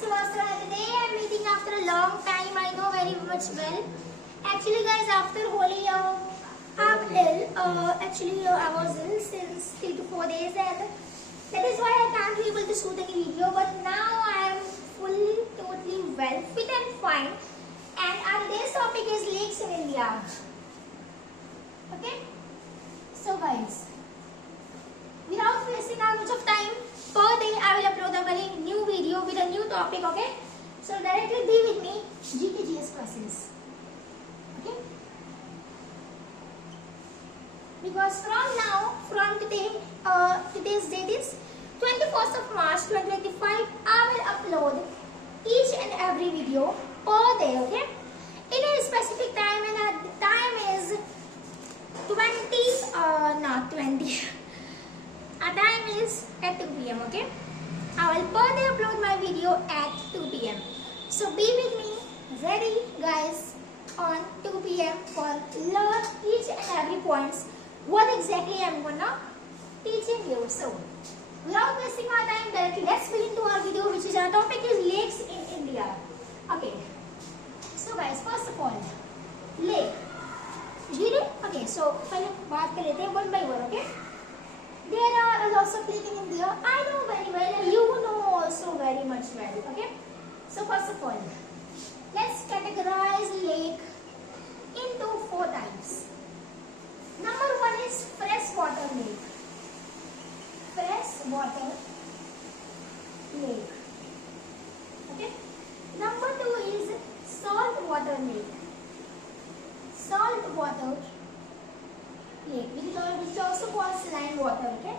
Srivastava and today I am meeting after a long time. I know very much well. Actually guys, after Holi I'm ill. I was ill since 3 to 4 days and that is why I can't be able to shoot any video. But now I am fully, totally well, fit and fine. And our today's topic is lakes in India. Okay? So guys, without wasting much of time, per day I will upload a very new video with a new topic, okay? So directly be with me, GKGS classes. Okay? Because from today, today's date is 21st of March 2025, I will upload each and every video per day, okay? In a specific time, and the time is 20. Our time is at 2 p.m. okay? I will per day upload my video at 2 p.m. So be with me, ready guys, on 2 p.m. for learn each and every points what exactly I am gonna teaching you. So without wasting our time, directly let's begin to our video, which is our topic is lakes in India. Okay. So guys, first of all, lake. Okay, so पहले बात कर लेते हैं one by one, okay? There are lots of lakes in India. I know very well, and you know also very much well, okay? So first of all, let's categorize lake into 4 types. Number 1 is freshwater lake. Freshwater lake. Okay? Number 2 is saltwater lake. Saltwater lake, which is also called saline water, okay?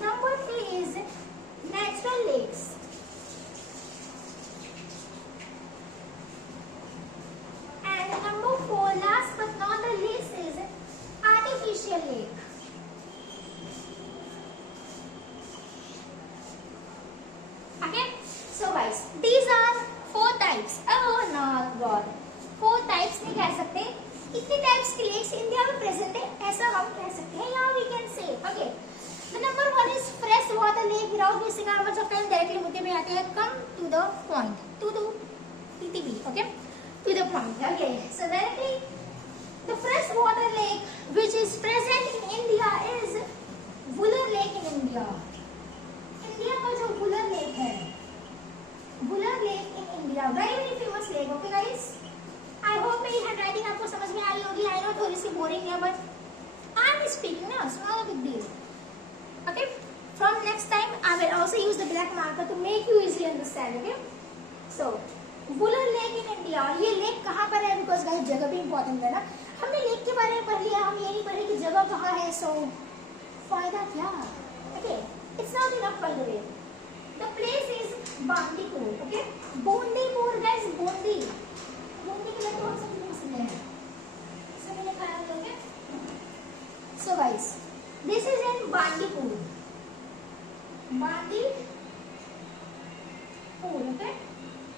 Number 3 is natural lakes. And number 4, last but not the least, is artificial lake. Okay? So guys, these are 4 types. Oh no God, 4 types नहीं कह सकते, इतने types के lakes India में present है, ऐसा हम कह सकते हैं, या we can say. Okay, the number 1 is fresh water lake. Without wasting much of time directly मुद्दे पे आते हैं. Come to the point, to the PTV, okay, to the point. Okay, so directly the fresh water lake which is present in India is Wular lake in India. India का जो Wular lake है, Wular lake in India, very famous lake. Okay guys, I hope मेरी handwriting आपको समझ में आ रही होगी. आई नो थोड़ी सी बोरिंग है, बट आई एम स्पीकिंग ना, so not a big deal. Okay, from next time I will also use the black marker to make you easily understand. Okay, so Wular lake in India. ये lake कहाँ पर है? Because guys जगह भी important है ना. हमने लेक के बारे में पढ़ लिया, हम ये नहीं पढ़े कि जगह कहाँ है. सो फायदा क्या? Okay, it's not enough by the way. The place is Bandipur. Okay, Bundipur guys, Bundi के लिए कौन सा फेमस है? सभी ने खाया होगा. So guys, this is in Bandipur. Bandipur, okay.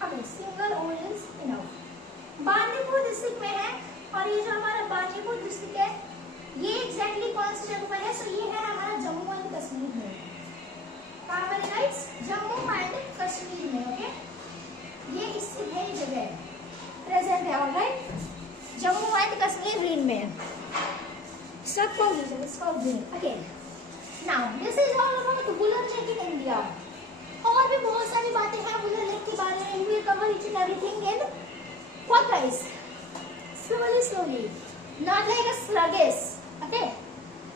अबे single O is enough. Bandipur district में है, और ये जो हमारा बांदीपुर डिस्ट्रिक्ट है, ये एग्जैक्टली कौन सी जगह पर है? सो ये है हमारा जम्मू एंड कश्मीर में. कहाँ पर है गाइस? जम्मू एंड कश्मीर में. ओके, ये स्थित है, ये जगह प्रेजेंट है. Alright, Jammu and Kashmir region में. सबको रीजन, इसका region. Okay, now this is all about Wular lake in India. और भी बहुत सारी बातें हैं वुलर लेक के बारे में. We will cover each and everything in what guys, slowly, not like a sluggish. Okay,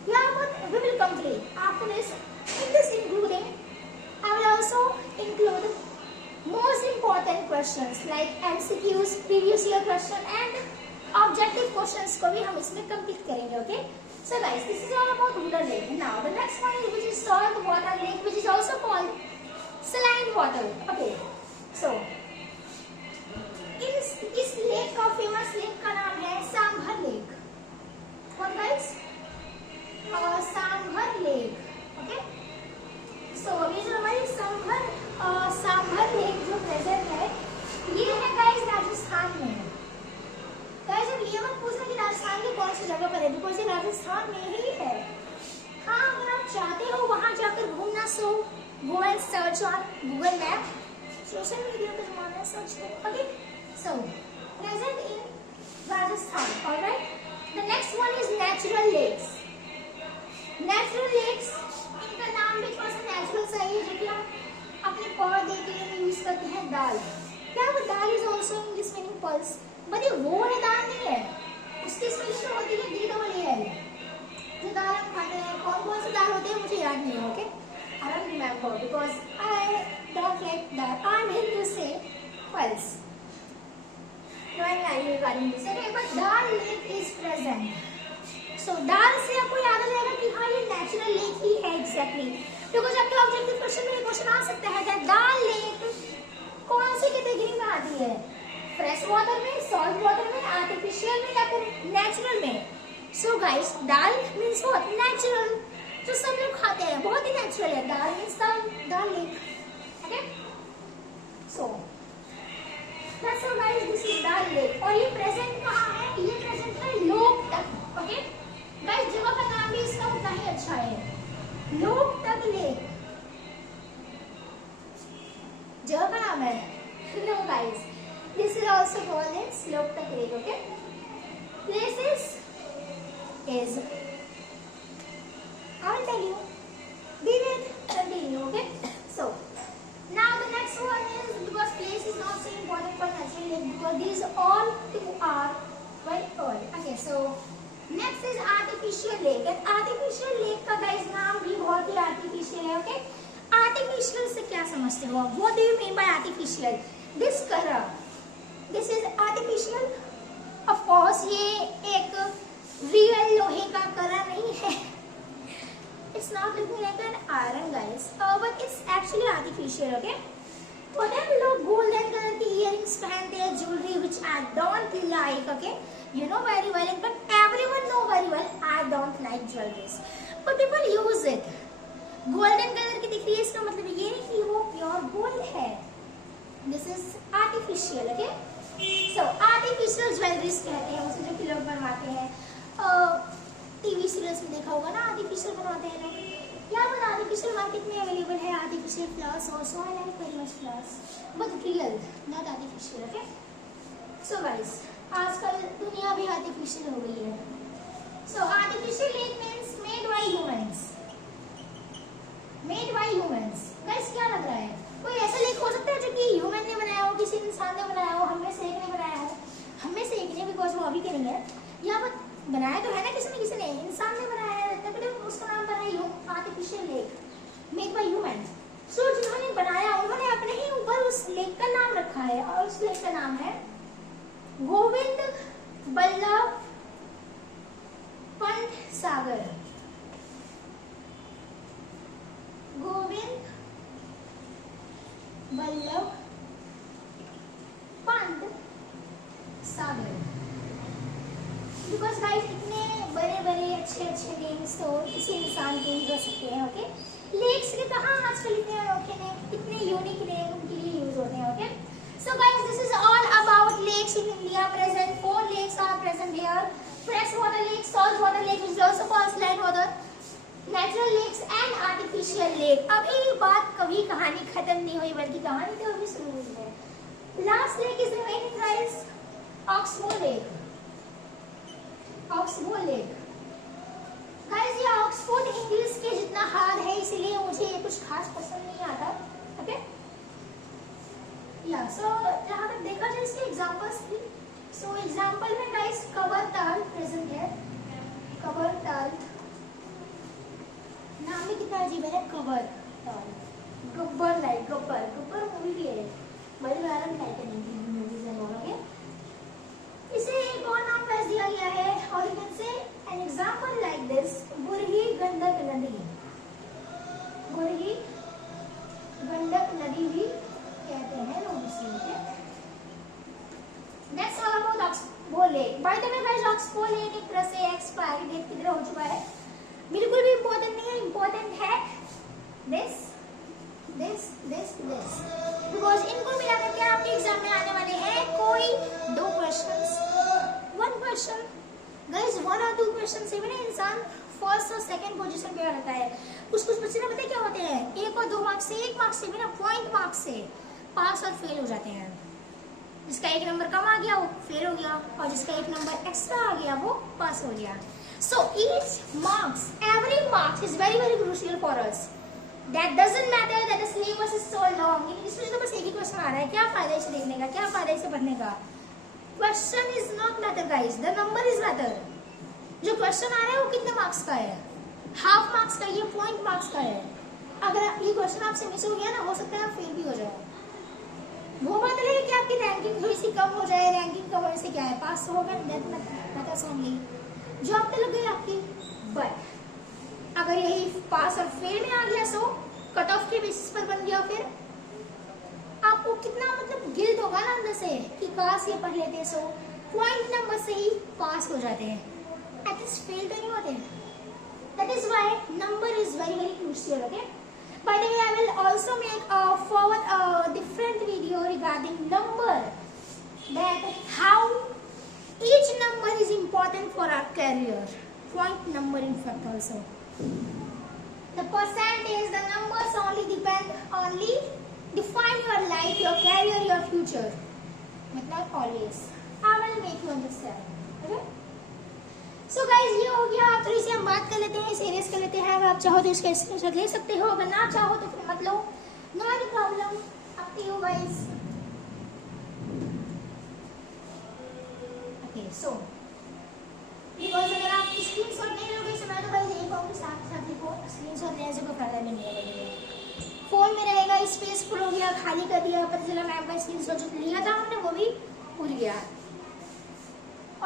yeah, but we will complete after this. In this including, I will also include most important questions like MCQs, previous year question and objective questions को भी हम इसमें complete करेंगे. Okay, so guys, this is all about Wular lake. Now the next one is which is salt water lake, which is also called saline water. Okay, so इस lake का famous lake का नाम है Sambhar lake. What guys? Sambhar lake. Okay, so ये जो हमारी sambar lake जो present है, ये है गाइस राजस्थान में. गाइस अब ये मत पूछना कि राजस्थान के कौन सी जगह पर है, बिकॉज ये राजस्थान में ही है. हाँ, अगर आप चाहते हो वहां जाकर घूमना, so go and search on Google map, social media का जमाना है, सर्च करो। Okay, so present in Rajasthan. Alright, the next one is natural lakes. Natural lakes, इनका नाम भी थोड़ा सा नेचुरल सा है, जो कि हम अपने पौधे के लिए यूज करते हैं। दाल, क्या वो dal is also English meaning pulse, but ये वो वाली दाल नहीं है, उसकी स्पेलिंग होती है DLL। जो दाल हम खाते हैं, कौन कौन सी दाल होती है मुझे याद नहीं है। Okay, I don't remember because I don't like that. I am here to say pulse, no any idea regarding this. Okay, but Dal lake is present. So दाल से आपको याद आ जाएगा कि हाँ ये नेचुरल लेक ही है एग्जैक्टली, बिकॉज आपके ऑब्जेक्टिव क्वेश्चन में क्वेश्चन आ सकता है कि दाल लेक कौन सी कैटेगरी में आती है, फ्रेश वाटर में, सॉल्ट वाटर में, आर्टिफिशियल में या फिर नेचुरल में। So guys, dal means what, natural, जो सब लोग खाते हैं, बहुत ही नेचुरल है। Dal means Dal lake. Okay, so that's all guys, this is Dal lake. और ये प्रेजेंट कहाँ है, ये प्रेजेंट है लोकतक। ओके गाइस, जगह का नाम भी इसका उतना ही अच्छा है, लोकतक लेक जगह का नाम है। No guys, this is also called as Loktak lake. Okay, places is I will tell you, we will continue. Okay, so now the next one is, because place is not so important for natural lake, because these all two are very old. Okay, so next is artificial lake, and artificial lake का guys नाम भी बहुत ही artificial है। Okay, artificial से क्या समझते हो, what do you mean by artificial? This color, this is artificial, of course ये एक रियल लोहे का कलर नहीं है, it's not looking like an iron guys, but it's actually artificial. Okay, whatever लोग golden कलर की earrings पहनते हैं, jewelry which I don't like. Okay, you know very well, but everyone know very well I don't like jewelries, but people use it. golden colour की दिख रही है, इसका मतलब ये नहीं कि वो pure gold है, this is artificial. Okay, so artificial jewelries कहते हैं उसे, जो कि लोग बनवाते हैं। टीवी सीरियल्स में देखा होगा ना, आर्टिफिशियल बनवाते हैं लोग। या बट आर्टिफिशियल मार्केट में अवेलेबल है, artificial flowers also, I like very much flowers, but real not artificial. Okay, so guys, आजकल दुनिया भी आर्टिफिशियल हो गई है। So artificial lake means made by humans, made by humans. Guys, क्या लग रहा है, कोई ऐसा लेक हो सकता है जो कि ह्यूमन ने बनाया हो, किसी इंसान ने बनाया हो, हम में से एक ने बनाया हो, हम में से एक ने, बिकॉज वो अभी के नहीं है, या बट बनाया तो है ना किसी ने, इंसान ने बनाया है, तभी तो उसका नाम बना है artificial lake made by human. So जिन्होंने बनाया उन्होंने अपने ही ऊपर उस लेक का नाम रखा है, और उस लेक का नाम है गोविंद बल्लभ पंत सागर। गोविंद बल्लभ पंत सागर। बिकॉज गाइस, इतने बड़े बड़े अच्छे अच्छे नेम्स तो किसी इंसान के ही हो सकते हैं। ओके, लेक्स के कहाँ आजकल इतने अनोखे नेम, इतने यूनिक नेम उनके लिए यूज होते हैं। Okay, so guys, this is all about lakes in India. Present 4 lakes are present here: fresh water lake, salt water lake, which is also called slide water, natural lakes and artificial lake. अभी बात कभी कहानी खत्म नहीं हुई, बल्कि कहानी तो अभी शुरू हुई है। Last lake is remaining guys, oxbow lake. Oxbow lake guys, ये ऑक्सफोर्ड इंग्लिश के जितना हार्ड है, इसलिए मुझे ये कुछ खास पसंद नहीं आता। ओके, या सो जहाँ तक देखा जाए इसके एग्जांपल्स भी, सो एग्जांपल में गाइस कबर ताल प्रेजेंट है। कबर ताल नाम भी कितना अजीब है, कबर ताल, गब्बर लाइक, गब्बर, गब्बर मूवी भी है, मलयालम टाइटनिक मूवीज है दोनों के। इसे एक और नाम प्लस दिया गया है, और you can say an example like this, Burhi Gandak नदी। बुरही गंडक नदी भी कहते हैं लोग इसे। That's all about oxbow lake. By the way guys, oxbow lake एक तरह से एक्सपायरी डेट किधर हो चुका है, बिल्कुल भी इम्पोर्टेंट नहीं है, इम्पोर्टेंट है this this this this, because इनको मिला करके आपके एग्जाम में आने वाले हैं कोई 2 क्वेश्चंस, 1 क्वेश्चन गाइस, 1 और 2 क्वेश्चन से भी ना इंसान फर्स्ट और सेकंड पोजीशन पे रहता है। कुछ कुछ क्वेश्चन पता है क्या होते हैं, 1 और 2 मार्क्स से, 1 मार्क्स से भी ना, पॉइंट मार्क्स से पास और फेल हो जाते हैं। जिसका 1 नंबर कम आ गया वो फेल हो गया, और जिसका 1 नंबर एक्स्ट्रा आ गया वो पास हो गया। So each marks, every marks is very very crucial for us. That doesn't matter that the syllabus is so long. इसमें तो बस एक ही क्वेश्चन आ रहा है, क्या फायदा इसे देखने का, क्या फायदा इसे पढ़ने का। Question is not matter guys, the number is matter. जो क्वेश्चन आ रहा है वो कितने मार्क्स का है, हाफ मार्क्स का, ये पॉइंट मार्क्स का है। अगर ये क्वेश्चन आपसे मिस हो गया ना, हो सकता है आप फेल भी हो जाए। वो मतलब है कि आपकी रैंकिंग थोड़ी सी कम हो जाए, रैंकिंग कम होने से क्या है, पास हो गए दैट मैटर्स ओनली, जॉब पे लग गई आपकी। बट अगर यही पास और फेल में आ गया, सो कट ऑफ के बेसिस पर बन गया, फिर आपको कितना मतलब गिल्ट होगा ना अंदर से कि काश ये पढ़ लेते, सो पॉइंट नंबर से ही पास हो जाते हैं, एटलीस्ट फेल तो नहीं होते। That is why number is very very crucial. Okay, by the way, I will also make forward a different video regarding number, that how each number is important for our career, point number in fact also. The percentage, the numbers only define your life, your career, your future, but not always. I will make you understand. Okay? So guys ये हो गया। आप थोड़ी सी हम बात कर लेते हैं, सीरियस कर लेते हैं। अगर आप चाहो तो इसका स्क्रीनशॉट ले सकते हो, अगर ना चाहो तो फिर मत लो, no any problem, up to you guys. Okay, so because अगर आप स्क्रीनशॉट नहीं लोगे तो मैं तो गाइज यही कहूँगी साथ साथ लिखो, स्क्रीनशॉट लेने से कोई फायदा भी नहीं है। फोन में रहेगा, स्पेस फुल हो गया, खाली कर दिया, पता चला मैम का स्क्रीनशॉट जो लिया था हमने वो भी भूल गया,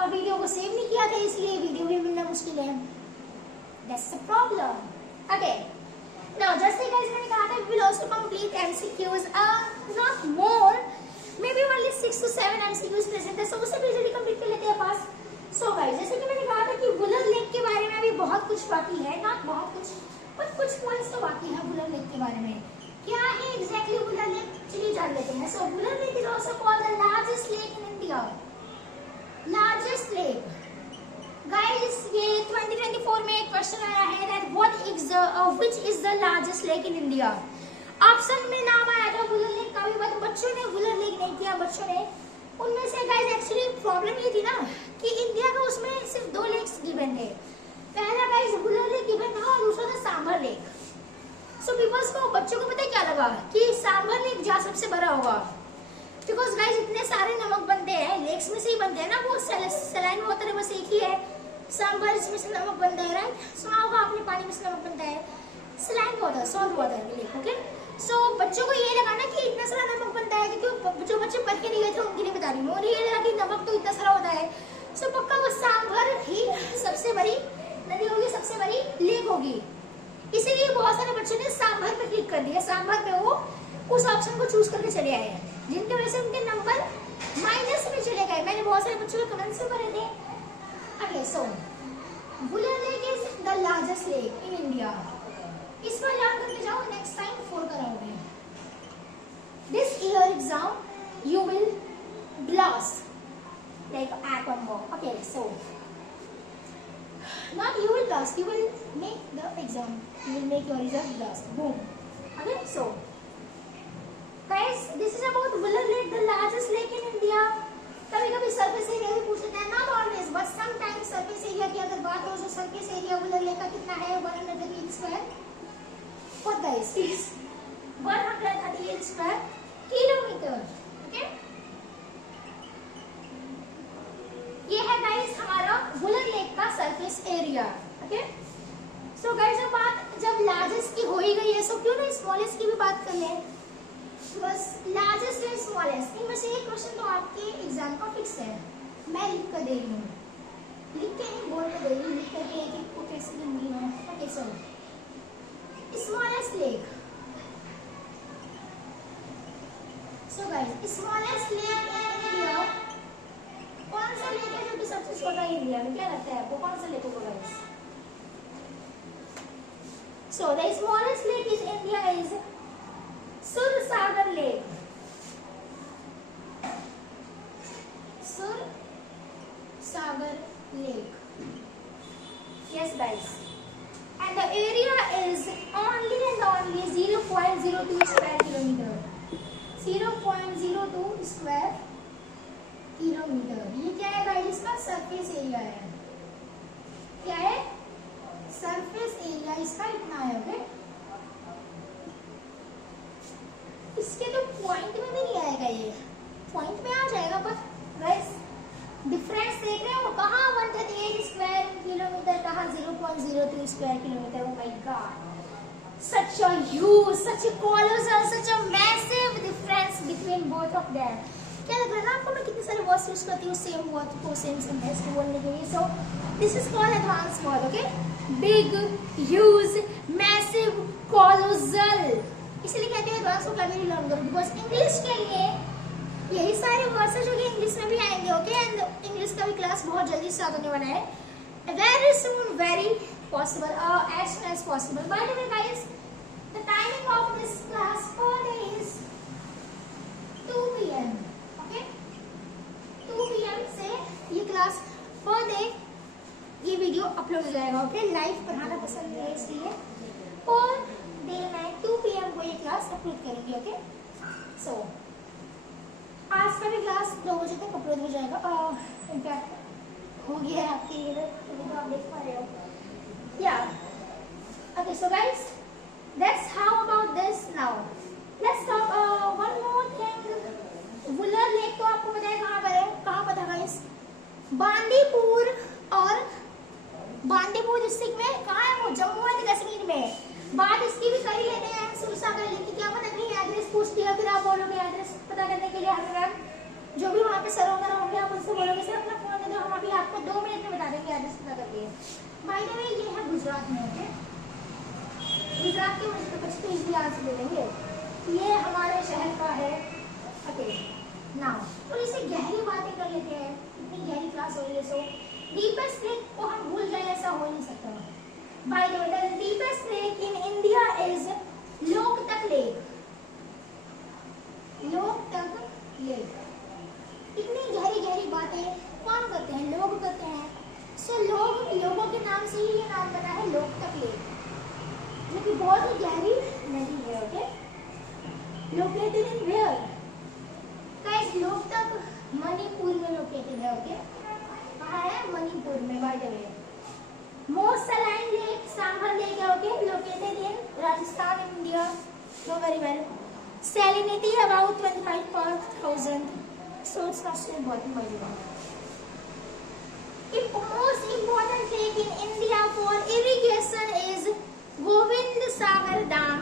और वीडियो को सेव नहीं किया था, इसलिए वीडियो भी मिलना मुश्किल है। That's the problem. Okay. Now, just like guys मैंने कहा था, we will also complete MCQs. Not more. Maybe only 6 to 7 MCQs present है, so उसे भी जल्दी complete कर लेते हैं fast. So guys, जैसे कि मैंने कहा था कि वुलर लेक के बारे में अभी बहुत कुछ बाकी है, not बहुत कुछ, but कुछ points तो बाकी है वुलर लेक के बारे में। क्या है exactly वुलर लेक, चलिए जान लेते हैं। So Wular lake is also called the largest lake in India. Largest lake guys, ये 2024 में एक क्वेश्चन आया है that which is the largest lake in India. Option में नाम आया था वुलर लेक का भी, बट बच्चों ने वुलर लेक नहीं किया, बच्चों ने उनमें से गाइस एक्चुअली प्रॉब्लम ये थी ना कि इंडिया का उसमें सिर्फ 2 लेक्स गिवन थे। पहला गाइस वुलर लेक गिवन था और दूसरा था सांभर लेक। सो पीपल्स को, बच्चों को पता है क्या लगा कि सांभर लेक जा सबसे बड़ा होगा, बिकॉज गाइस इतने सारे नमक बनते हैं, लेक्स में से ही बनते हैं ना, वो सलाइन वाटर है बस एक ही है, सांभर इसमें से नमक बनता है, राइट, सुना होगा आपने, पानी में से नमक बनता है, saline water, salt water lake. Okay, so बच्चों को ये लगा ना कि इतना सारा नमक बनता है, क्योंकि जो बच्चे पढ़ के नहीं गए थे उनके लिए बता रही हूँ, उन्हें ये लगा कि नमक तो इतना सारा होता है, सो पक्का वो सांभर ही सबसे बड़ी नदी होगी, सबसे बड़ी लेक होगी, इसीलिए बहुत सारे बच्चों ने सांभर पे क्लिक कर दिया, सांभर पे वो उस ऑप्शन को चूज करके चले आए हैं, जिनकी वजह से उनके नंबर माइनस में चले गए। मैंने बहुत सारे बच्चों के कमेंट्स में पढ़े थे। Okay, so Wular lake is the largest lake in India. इस बार याद करके जाओ, नेक्स्ट टाइम 4 कराओगे। This year exam you will blast like atom bomb. Okay, so not you will blast, you will make the exam, you will make your result blast, boom. Okay, so guys, this is about Wular Lake, the largest lake in India. कभी कभी surface area भी पूछ लेते हैं, not always but sometimes surface area की अगर बात हो तो सरफेस एरिया वुलर लेक का कितना है, 138 square, what guys is 138 square kilometre. Okay, ये है गाइस हमारा वुलर लेक का surface area. Okay, so guys अब बात जब लार्जेस्ट की हो ही गई है, सो क्यों ना स्मॉलेस्ट की भी बात कर लें। बस लार्जेस्ट एंड स्मॉलेस्ट, इनमें से एक क्वेश्चन तो आपके एग्जाम का फिक्स है, मैं लिख कर दे रही हूँ, लिख के नहीं बोर्ड पे दे रही हूँ, लिख करके एक एक को कैसे दूंगी मैं। Okay, so smallest lake, so guys smallest lake in India, कौन सा लेक है जो कि सबसे छोटा है इंडिया में, क्या लगता है आपको कौन सा लेक होगा guys? So the smallest lake is India is Sursagar Lake. Sursagar Lake. Yes, guys. And the area is only square kilometre, 0.02 square kilometre. ये क्या है गाइस, इसका सरफेस एरिया है। क्या है, सरफेस एरिया इसका इतना है। ओके, इसके तो पॉइंट में भी नहीं आएगा, ये पॉइंट में आ जाएगा पर गाइस डिफरेंस देख रहे हो, कहाँ 138 स्क्वायर किलोमीटर, कहाँ 0.02 square kilometre. Oh my God, such a huge, such a colossal, such a massive difference between both of them। क्या लग रहा है ना आपको मैं कितने सारे वर्ड्स यूज करती हूँ सेम वर्ड को सेम सेंटेंस को बोलने के लिए। So this is called advance word. Okay, big, huge, massive, colossal, इसलिए कहते हैं एडवांस वोकैबुलरी लर्न करो, बिकॉज इंग्लिश के लिए यही सारे वर्ड्स हैं जो कि इंग्लिश में भी आएंगे। ओके, एंड इंग्लिश का भी क्लास बहुत जल्दी स्टार्ट होने वाला है, very soon, very possible, as soon as possible। By the way guys, the timing of this class per day is 2 PM। okay, 2 PM से ये क्लास per day ये वीडियो अपलोड हो जाएगा। ओके, लाइव पढ़ाना पसंद है इसलिए पर डे में 2 PM को ये क्लास अपलोड करेंगे। ओके, सो आज का भी क्लास 2 बजे तक अपलोड हो जाएगा। इनफैक्ट हो गया है आपके लिए, तो आप देख पा रहे हो। Yeah. Okay, so guys, that's how about this now. Let's talk one more thing. Wular Lake तो आपको पता है कहाँ पर है, कहाँ पता है guys? बांदीपुर, और बांदीपुर डिस्ट्रिक्ट में कहाँ है वो, जम्मू एंड कश्मीर में। बात इसकी भी कर ही लेते हैं सूरसागर लेक की। क्या पता कहीं एड्रेस पूछ दिया फिर आप बोलोगे एड्रेस पता करने के लिए हमें जो भी वहाँ पे सर वगैरह होंगे आप उनसे बोलोगे सर अपना फोन दे दो, हम अभी आपको 2 मिनट में बता देंगे एड्रेस पता करके। बाय द वे ये है गुजरात में। ओके, गुजरात के मुझे बच्चे तो इजली आंसर दे देंगे, ये हमारे शहर का है। ओके, नाउ तो इसे गहरी बातें कर लेते हैं, इतनी गहरी क्लास हो रही है। सो डीपेस्ट लेक को हम भूल जाए ऐसा हो नहीं सकता। Bye the way the deepest lake in India is Loktak lake. Loktak lake. इतनी गहरी गहरी बातें कौन करते हैं, लोग करते हैं। सो लोगों के नाम से ही ये नाम बना है लोकतक लेक, जो कि बहुत ही गहरी नदी है। Okay, located in where guys, Loktak Manipur में लोकेटेड है। ओके, कहाँ है, मणिपुर में। By the way most saline lake Sambhar lake है। Okay, located in Rajasthan, India. No very well. Salinity about 25 per 1000, so it's not so important। Most important lake in India for irrigation is Govind Sagar Dam,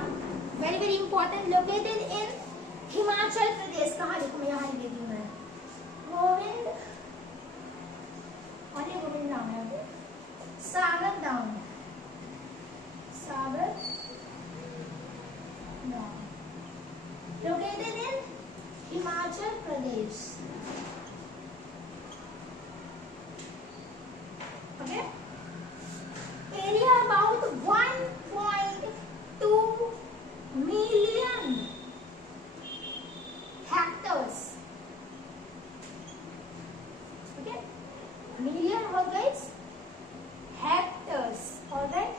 very very important, located in Himachal Pradesh। कहाँ देखो मैं यहाँ लिख दी मैं, गोविंद, और ये गोविंद नाम है, सागर डाम, सागर डाम, located in Himachal Pradesh। Okay, area about 1.2 million hectares। Okay, million हो guys, hectares। alright,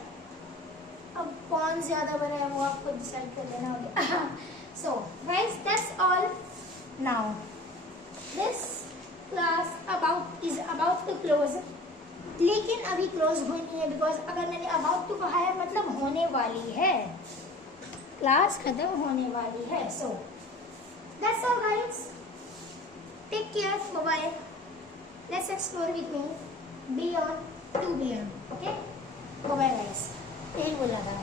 अब कौन ज्यादा बना है वो आपको डिसाइड कर लेना होगा। So guys, that's all now। This class is about to close, लेकिन अभी क्लोज हुई नहीं है, बिकॉज अगर मैंने अबाउट टू कहा है मतलब होने वाली है, क्लास खत्म होने वाली है। So that's all guys, take care, bye bye, let's explore with me beyond 2 PM। Okay, bye bye guys, यही बोला था।